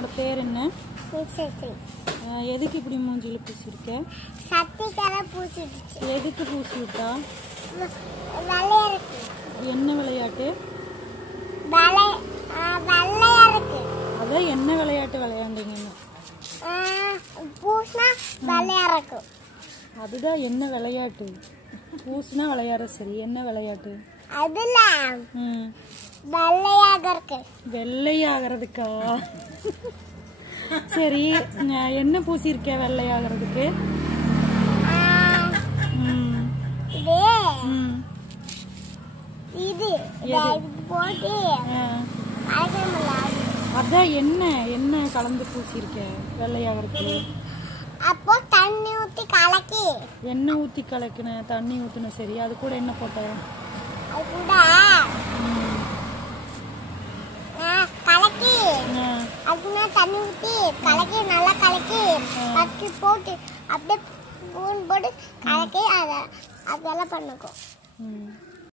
உன்னோட பேர் என்ன? மிச்சசி. எதுக்கு இப்படி மூஞ்சில பூசிருக்க? சத்திக்கார பூசிடுச்சு. எதுக்கு பூசி விட்டா? விளையாடுறதுக்கு. என்ன விளையாட்டு? விளையாடுறதுக்கு. அதான் என்ன விளையாட்டு விளையாண்டீங்கன்னு? பூசினா விளையாடுறதுக்கு. அதுதான் என்ன விளையாட்டு? பூசினா விளையாடுற சரி, என்ன விளையாட்டு? அதுல வெள்ளையாகிறதுக்கு. வெள்ளையாகிறதுக்கா? சரி, என்ன பூசிருக்க வெள்ளையாகிறதுக்கு? இது போட்டு அதான் என்ன கலந்து பூசிருக்க வெள்ளையாகிறதுக்கு? அப்போ தண்ணி ஊத்தி கலக்கி. என்ன ஊத்தி கலக்கின? தண்ணி ஊத்தின சரி, அது கூட என்ன போட்ட? அது கூட கலக்கி, அதுக்குன்னா தண்ணி ஊத்தி கலக்கி, நல்லா கலக்கி பத்து போட்டு அப்படியே ஸ்பூன் போட்டு கலக்கி அதெல்லாம் பண்ணுக்கும்.